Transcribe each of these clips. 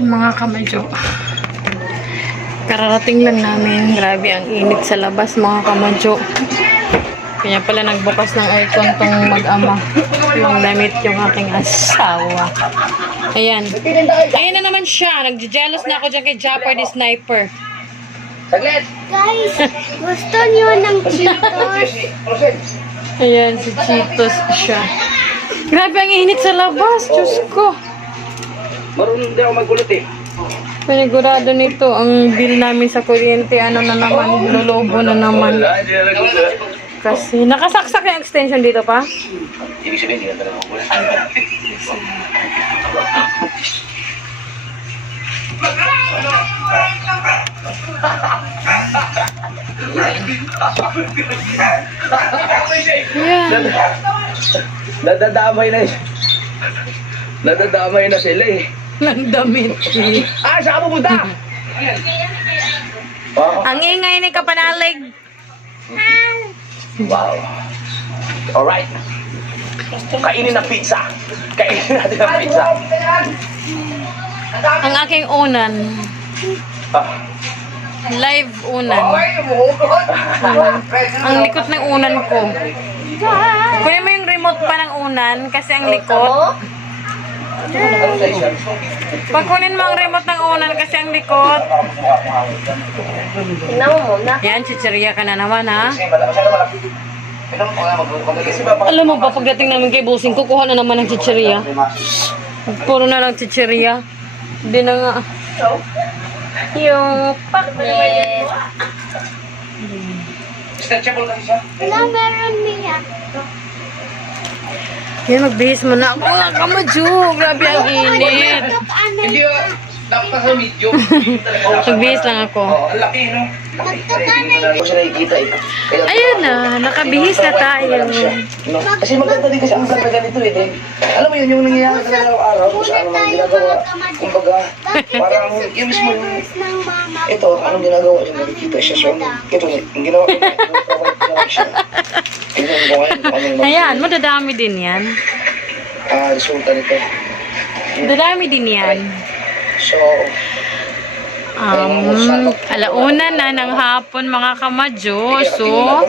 Mga kamadyo. Kararating lang namin. Grabe ang init sa labas mga kamadyo. Kaya pala nagbukas ng aircon tong mag-ama. Yung damit yung aking asawa. Ayan. Ayan na naman siya. Nagjejealous na ako dyan kay Japper the Sniper. Saglit! Guys, gusto niyo ng Cheetos? Ayan, si Cheetos siya. Grabe ang init sa labas. Diyos ko. Marunong din ako magkulot eh. Panigurado nito, ang bill namin sa kuryente, ano na naman, lolobo na naman. Kasi, nakasaksak yung extension dito pa? Ibig sabihin, hindi ka talaga magkulot. Ayan. Nadadamay na Nadadamay na sila eh. Lang damit eh. Ah, saan ka pupunta? Ang ingay ni Kapanalig. Wow. Alright. Kainin ng pizza. Kainin natin ng pizza. Ang aking unan. Ah. Live unan. Ang likot ng unan ko. Kunin mo yung remote pa ng unan kasi ang likot. Pag kunin mo ang remote ng unan kasi ang likot. Yan, chichirya ka na naman ha. Alam mo ba, pagdating namin kay Busing, kukuha na naman ng chichirya. Puro na lang chichirya. Hindi na nga. Yung paklet. Stretchable kasi siya. Wala, meron niya. Yan, magbihis mo na ako. Mga kamadyo. Grabe ang init. Hindi ah. Dapat sa medium. Magbihis lang ako. Oo, ang laki no? Hindi ko siya nakikita eh. Kaya- Ayun na, nakabihis na tayo. No? Kasi maganda din kasi ang ganda ganito eh. Din. Alam mo yun, yung nangyayari talaga araw-araw kung saan ang ginagawa. Kumbaga, parang yung mismo yung ng mama. ito, anong ginagawa niya, nakikita siya. So, ito, yung ginawa ko, ginawa siya. Tingnan ko ngayon kung anong Ayan, madadami din yan. resulta nito. Dadami din yan. So, Alauna na ng hapon mga kamadyo. So,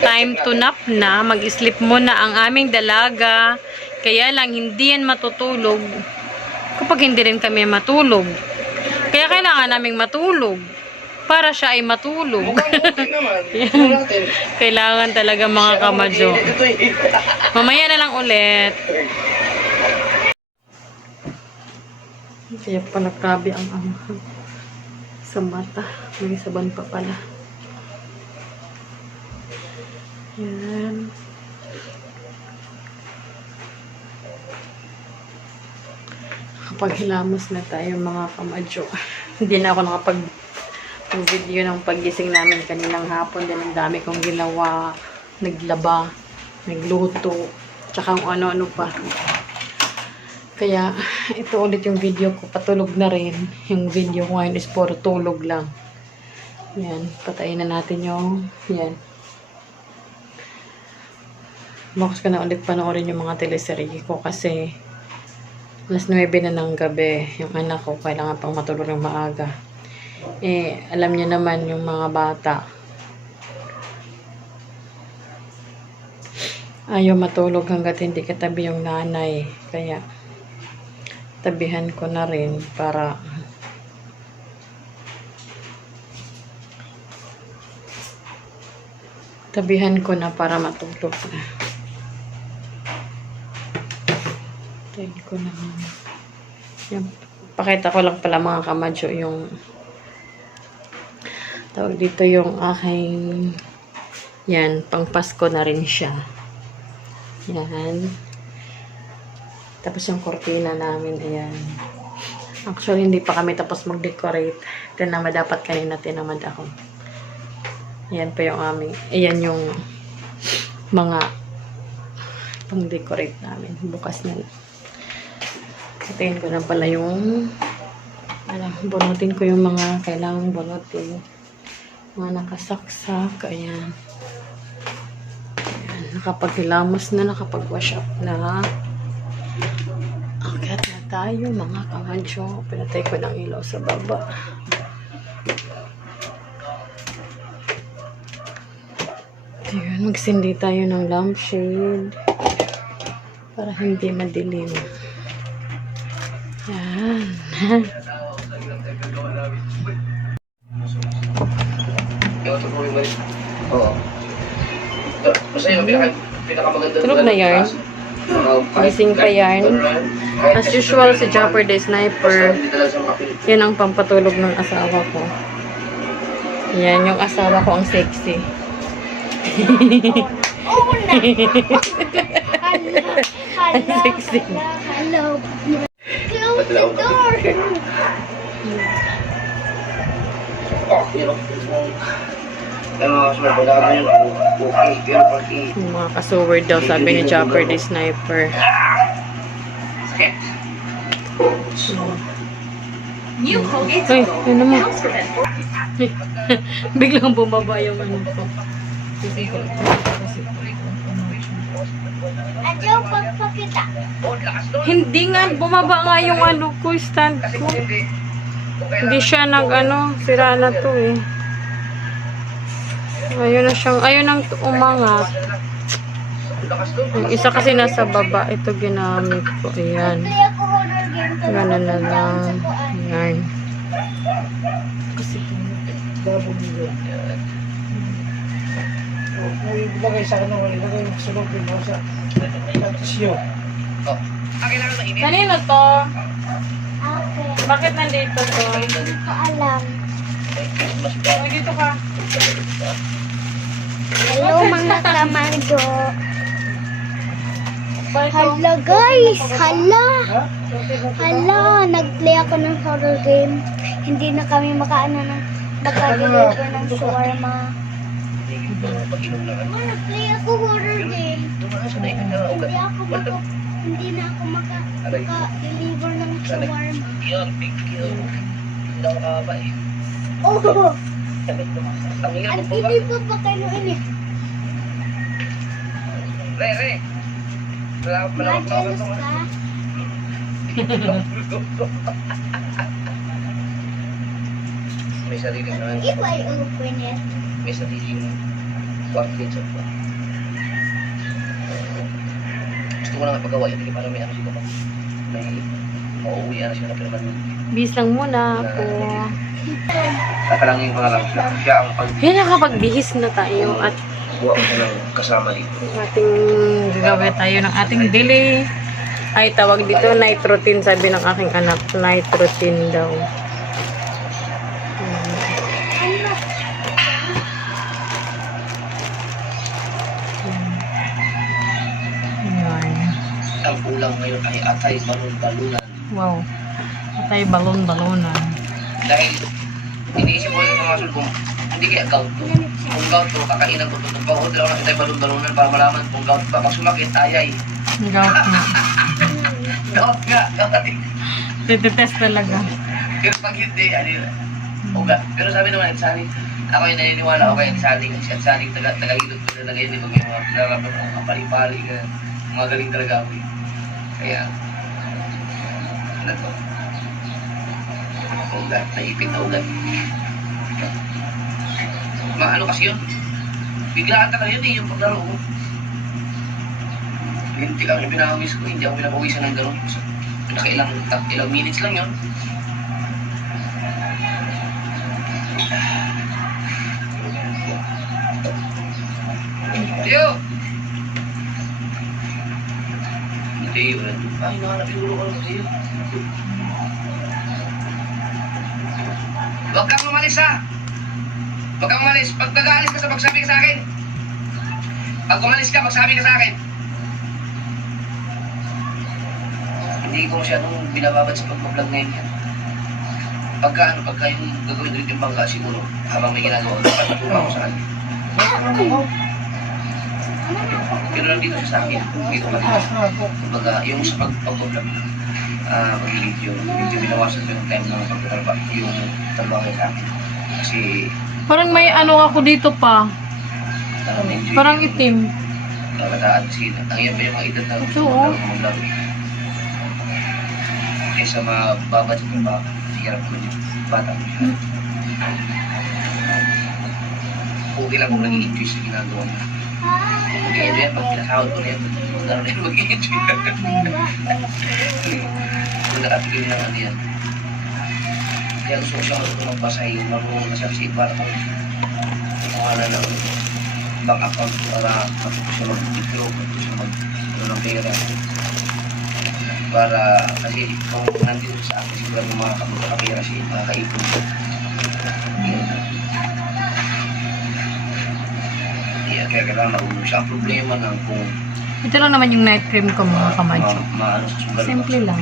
time to nap na. Mag-sleep muna ang aming dalaga. Kaya lang, hindi yan matutulog kapag hindi rin kami matulog. Kaya kailangan naming matulog para siya ay matulog. okay naman. Ito natin. Kailangan talaga mga kamadyo. Ito eh. Mamaya na lang ulit. Kaya pala grabe ang anghang sa mata. May saban pa pala. Yan. Kapag hilamos na tayo mga kamadyo. Hindi na ako nakapag-video ng paggising namin kaninang hapon. Din ang dami kong ginawa. Naglaba. Nagluto. Tsaka kung ano-ano pa. Kaya, ito ulit yung video ko. Patulog na rin. Yung video ko ngayon is puro tulog lang. Yan. Patayin na natin yung... Yan. Bukas ko na ulit panoorin yung mga teleserye ko kasi alas 9 na ng gabi. Yung anak ko kailangan pang matulog ng maaga. Eh, alam niya naman yung mga bata. Ayaw matulog hanggat hindi katabi yung nanay. Kaya, tabihan ko na rin para matulog na. Tayo ko na. Yan. Pakita ko lang pala mga kamadyo yung tawag dito yung aking yan, pang Pasko na rin siya. Yan. Tapos yung cortina namin, ayan. Actually, hindi pa kami tapos mag-decorate. Tinamad dapat kanina, tinamad ako. Ayan pa yung aming, ayan yung mga pang-decorate namin. Bukas na. Patayin ko na pala yung, bunutin ko yung mga kailangang bunutin. Mga nakasaksak, ayan. Ayan, nakapaghilamos na, nakapag-wash up na. Okay, tayo mga kamadyo. Pinatay ko ng ilaw sa baba. Ayan, magsindi tayo ng lampshade para hindi madilim. Yan. Oo. Basta yung pinakamaganda. Tulog na yarn. Gising pa yarn. As usual, si Jumper the Sniper, yan ang pampatulog ng asawa ko. Yan, yung asawa ko ang sexy. Oo na. Hala. Sexy. Hello. Close the door. Oh, yun o. Kaya mga kasunod, pagkakaroon yun, okay. Pero pag Yung mga kasuword daw, sabi ni Jumper the Sniper. Okay. New Colgate Ay, Total yun naman. helps prevent Biglang bumaba yung ano ko. Adyo, pagpakita. Hindi nga, bumaba nga yung ano ko, stand ko. Hindi siya sira na to eh. Ayun na siyang, ayun ang umangat. Yung isa kasi nasa baba, ito ginamit ko. Ayan. Play ako horror game. Ganun na lang. Ayan. Ilagay sa ano, ilagay mo sa loob mo sa tisyo. Kanino to? Okay. Bakit nandito to? Hindi ko alam. Dito ka. Hello mga kamarjo. Hala guys, hala. Hala, nag-play ako ng horror game. Hindi na kami makadeliver ng shawarma. Nag-play ako horror game. Hindi na ako maka-deliver ng shawarma. Oh! Ang hindi ko pa kanuin eh. Re. Majealous ka? May sariling If I open it, may sariling quantity sa pa. Gusto ko lang pagawa yun, para may ano siya pa. May mauuwi na siya na pinaman. Bisang muna ako. Tatalangin ko na lang siya ang Hey, nakapagbihis na tayo at pagbuwa ko ng kasama dito. ating gagawin tayo ng ating daily. Ay, tawag dito, night routine, sabi ng aking anak. Night routine daw. Ayan. Ang ulam ngayon ay atay balon-balunan. Wow. Patay balon-balonan. Dahil iniisip ko yung mga asul kung hindi kaya gout to. Kung gout to, kakainan ko to. Pag-order ako ng atay balon-balunan para malaman kung gout pa. Pag sumakit, ayay. Gout na. Gout nga. Tititest talaga. Pero pag hindi, ano yun. Uga. Pero sabi naman, Sani, ako yung naniniwala ako kay Sani. Si Sani, taga-hilot ko talaga yun. Pag yung mga narapat ako, kapali-pali ka. Mga galing talaga ako eh. Kaya, ano to? Ugat, naipit na ugat. Ano kasi yun? Biglaan talaga yun eh, yung paglaro ko. Hindi lang yung pinawis ko, hindi ako pinapawisan ng gano'n. Ilang minutes lang yun. Tiyo! Tiyo, ay nahanap yung ulo ko ng tiyo. Huwag kang umalis ha! Huwag kang umalis. Pag nag-aalis ka sa magsabi ka sa akin. Pag umalis ka, magsabi ka sa akin. Hindi ko masyadong binababad sa pag-vlog ngayon yan. Pagka yung gagawin ulit yung bangga siguro, habang may ginagawa, patutuwa ko sa kanya. Pero nandito siya sa akin, dito pa rin. Kumbaga, yung sa pag-vlog, mag-video, binawasan ko yung time ng pagkakalba, yung trabaho sa akin. Kasi, Parang may ano ako dito pa. enjoy Parang yung itim. kabataan kasi, ang yan pa yung mga edad na Ito, oh. maglaro. kaysa mababad yung baka. Hirap naman yung bata mo siya. Okay lang kung nag-i-enjoy sa ginagawa niya. Mag-i-enjoy yan, pag kinasahod ko na yan, magkano na yan, mag-i-enjoy yan. Kung nakatigil ng ano yan. Kaya gusto ko siya magbasa yung marunong na siya kasi para kung kukuha na ng bank account para matuto siya mag-withdraw, matuto siya ng pera. Para kasi kung nandito sa akin siguro ng mga kapera siya, makakaipon siya. Kaya kailangan naulong siya. Ang problema lang kung Ito lang naman yung night cream ko mga kamadyo. maano sa sugal. Simple lang.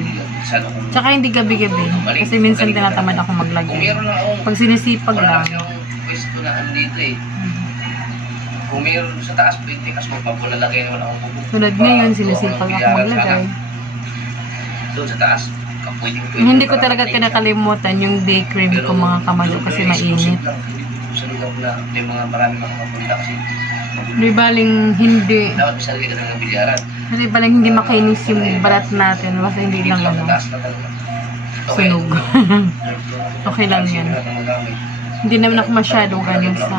Sana kung Tsaka hindi gabi-gabi. Kasi minsan tinatamad ako kung maglagay. meron na akong Pag sinisipag wala lang. kasi akong pwesto na andito eh. Kung meron sa taas pwede kasi magpapulalagay naman akong bubuk. Tulad ngayon, sinisipag ako maglagay. Doon sa taas, pwede. Hindi ko talaga kinakalimutan yung day cream ko mga kamadyo kasi mainit. Sa lugar na may mga marami makapunta kasi Di baling hindi. dapat may sarili ka ng bilyaran. Di baling hindi makinis yung balat natin. Basta hindi lang ano. Taas na talaga. Sunog. Okay lang yan. Hindi naman ako masyadong ganyan sa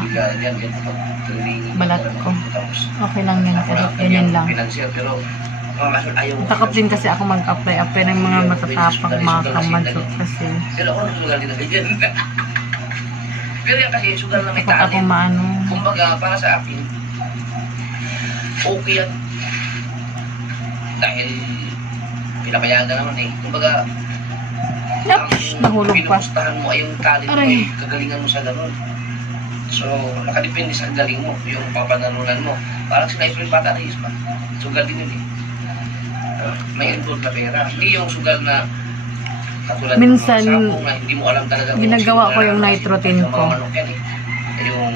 balat ko. Okay lang yan kahit ganyan lang. Pero ayaw. Takot din kasi ako mag-apply ng mga matatapang mga kamadyo kasi Pero ako nasugal din na ganyan. Pero yan kasi sugal na may takot ako talim. maano. Kumbaga, para sa akin, okay yan. Dahil pinapayagan naman eh. Kumbaga, Nahulog pa. pinupustahan mo ay yung talent mo, Aray. yung kagalingan mo sa ganun. So, nakadepende sa galing mo, yung papanalunan mo. Parang sinabi yung bata na isma. Sugal din yun eh. May involved na pera. Hindi yung sugal na katulad Minsan, ng mga sapong na hindi mo alam talaga kung ginagawa sino ko yung na- night routine ng mga ko. manok yan eh. Yung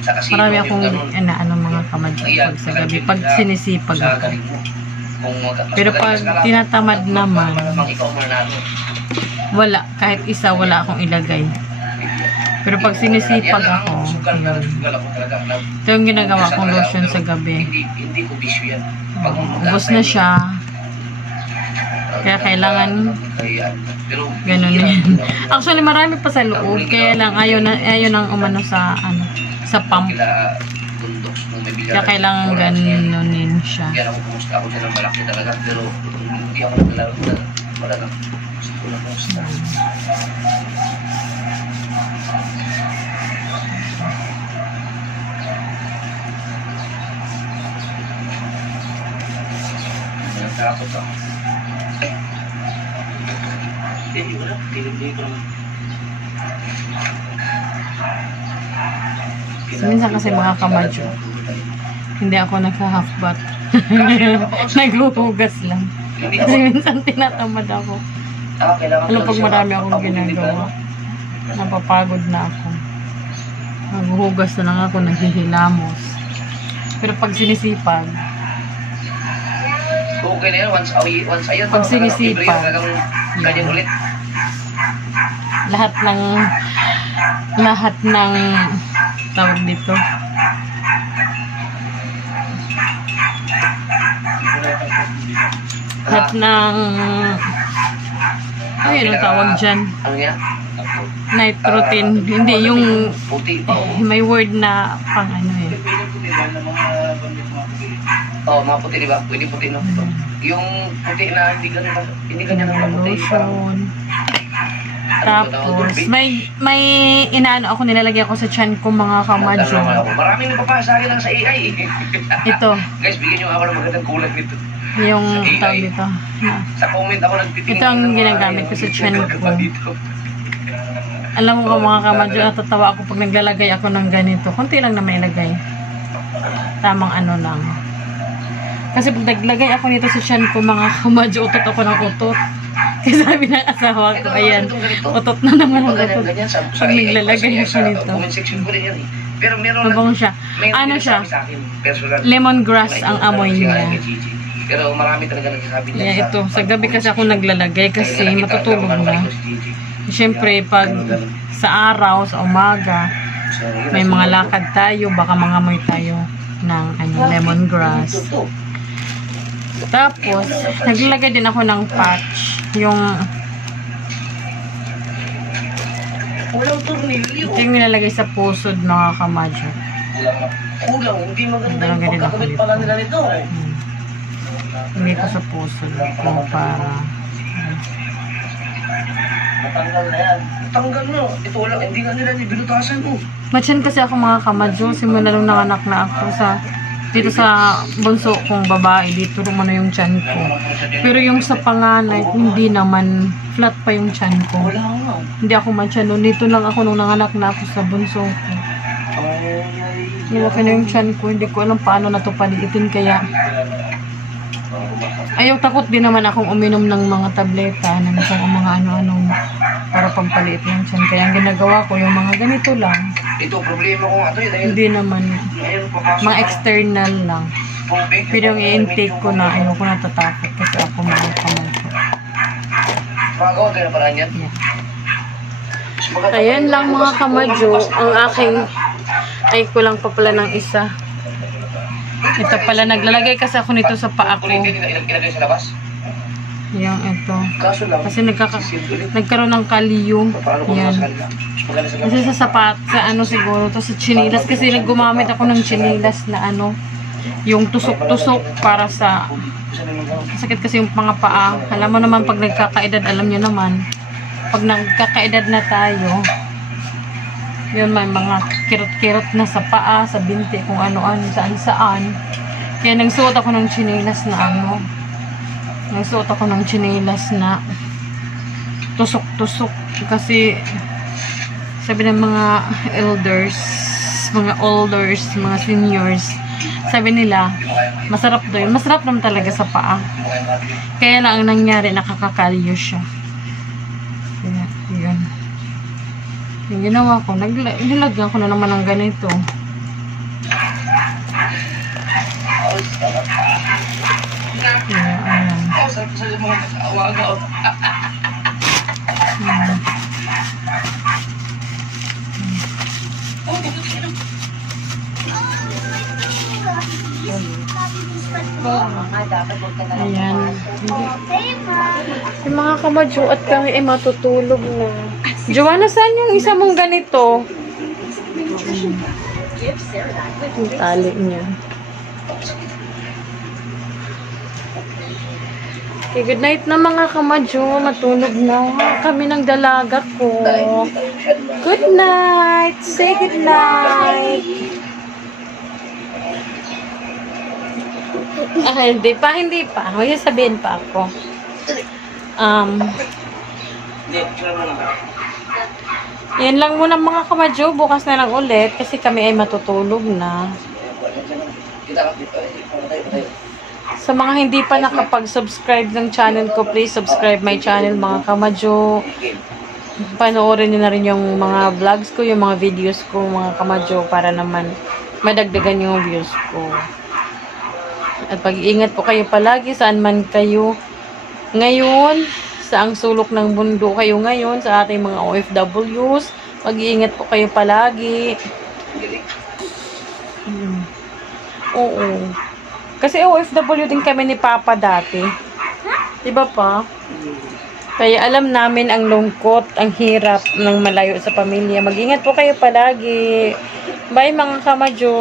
sa kasino, Marami yung akong ganun. ano mga kamadyo pag sa gabi. Pag sinisipag Sa ako. galing mo. Kung mas Pero magaling pag ka sa kalaban, tinatamad naman, malamang ikaw manalo. wala. Kahit isa wala akong ilagay. Pero pag sinisipag Yan lang ako, ang sugal na yun. sugal ako talaga. Ito yung ginagawa kong lotion sa gabi. Hindi ko bisyo yan. Pag Ubus na siya. Kaya kailangan pero ganun yan. Actually, marami pa sa loob. Kaya lang ayaw nang umano sa sa pump. Kila bundoks mo may Kaya bigaran. kailangan ganunin siya. Kaya ako kumusta ako dyan ng malaki talaga. Pero hindi ako naglalaro na wala lang. Gusto ko na kumusta. Nagtakot ako. Hindi, wala. Hindi ko naman. So, minsan kasi mga kamadyo, hindi ako nagka-half bath. Naghuhugas lang. Hindi Kasi ako. minsan tinatamad ako. Kailangan Alam ko pag siya marami akong mapapabili ginagawa, ka. napapagod na ako. Naghuhugas na lang ako, naghihilamos. Pero pag sinisipag, Okay na yan, once a year. Pag sinisipa. Ganyan ulit. lahat ng tawag dito, lahat ng ayun ang tawag dyan, Ano yan? night routine, hindi yung Puti pa. may word na pang ano eh. Oo, mga puti, di ba? Pwede puti, no? Yung puti na hindi ganyan ang puti. Lotion. Tapos, may inaano ako, nilalagyan ko sa chan ko mga kamadyo. Maraming napapasa sa akin lang sa AI. Ito, Guys, bigyan nyo ako ng magandang kulay nito. yung tawag dito. Sa comment ako nagtitingin. Ito ang ginagamit ko sa chan ko. Alam mo ka mga kamadyo, natatawa ako pag naglalagay ako ng ganito. Kunti lang na may lagay. Tamang ano lang. Kasi pag naglagay ako nito sa chan ko, mga kamadyo, utot ako ng utot. Kasi sabi ng asawa ko, ayan, utot na naman ang utot. Pag naglalagay ako nito. Comment section ko rin yan eh. Pero meron Mabango siya. Ano siya? Lemongrass ang amoy niya. Pero marami talaga nagsasabi niya. Yeah, ito. Sa gabi kasi ako naglalagay kasi matutulog na. Siyempre, pag sa araw, sa umaga, may mga lakad tayo, baka mangamoy tayo ng lemongrass. Tapos, naglalagay din ako ng patch. Yung Walang tornilyo. ito yung nilalagay sa pusod, mga kamadyo. Kulang. Hindi maganda yung Ganun pagkakabit ako pala nila nito. Hindi ko sa pusod. Yung para... Natanggal na yan. Natanggal na. Ito wala. Hindi nga nila binutasan mo. Matyan kasi ako, mga kamadyo. Simula nung nanganak na ako dito sa bunso kong babae. Dito naman na yung tiyan ko. Pero yung sa panganay, hindi naman. Flat pa yung tiyan ko. Wala nga. Hindi ako matyan. Dito lang ako nung nanganak na ako sa bunso ko. Lumaki na yung tiyan ko. Hindi ko alam paano na ito paliitin. Kaya ayaw, takot din naman akong uminom ng mga tableta ng mga ano-anong para pagpaliit ng tiyan. Kaya ang ginagawa ko yung mga ganito lang. Ito, problema ko nga ito. Dahil Hindi naman ngayon papasok mga external lang. tubig. Pero yung i-intake ko na, ayaw ko natatakot kasi ako mga kamadyo. Magawa tayo ng paraan yan. Yeah. Ayan lang mga kamadyo, ang aking, ay kulang pa pala ng isa. Ito pala, naglalagay kasi ako nito sa paa ko. Ilagay sa labas. Yung ito. Kaso lang. Kasi nagkaroon ng kaliyong. Paano kung Yan. nasa kanila? Maganda sa Kasi sa sapat, sa ano siguro, to sa chinilas. Kasi naggumamit ako ng chinilas na ano, yung tusok-tusok para sa, sakit kasi yung mga paa. Alam mo naman pag nagkakaedad, alam nyo naman, pag nagkakaedad na tayo, yun, may mga kirot-kirot na sa paa, sa binti, kung ano-ano, saan-saan. Kaya nagsuot ako ng chinilas na ano, nagsuot ako ng chinilas na tusok-tusok. Kasi sabi ng mga elders, mga olders, mga seniors, sabi nila, masarap daw yun. Masarap naman talaga sa paa. Kaya lang ang nangyari, nakakakalyo siya. Kaya, yun. Yung ginawa ko, nilagyan ko na naman ng ganito. Kaya, ayan. sa mga kawaga. Ayan. Yung mga kamadyo at kami ay matutulog na. Joanna, saan yung isa mong ganito? Yung tali niya. Okay, good night na mga kamadyo. Matulog na kami ng dalaga ko. Good night. Say good night. Ah, hindi pa. May sabihin pa ako. Hindi, sure mo naman. Yan lang muna mga kamadyo. Bukas na lang ulit kasi kami ay matutulog na. Kita ka dito. Patay. Sa mga hindi pa nakapag-subscribe ng channel ko, please subscribe my channel mga kamadyo. Panoorin nyo na rin yung mga vlogs ko, yung mga videos ko mga kamadyo para naman madagdagan yung views ko. At pag-iingat po kayo palagi saan man kayo ngayon, saang sulok ng mundo kayo ngayon, sa ating mga OFWs. Mag-iingat po kayo palagi. Oo. Kasi OFW din kami ni Papa dati. Diba pa? Kaya alam namin ang lungkot, ang hirap ng malayo sa pamilya. Mag-ingat po kayo palagi. Bye mga kamadyo.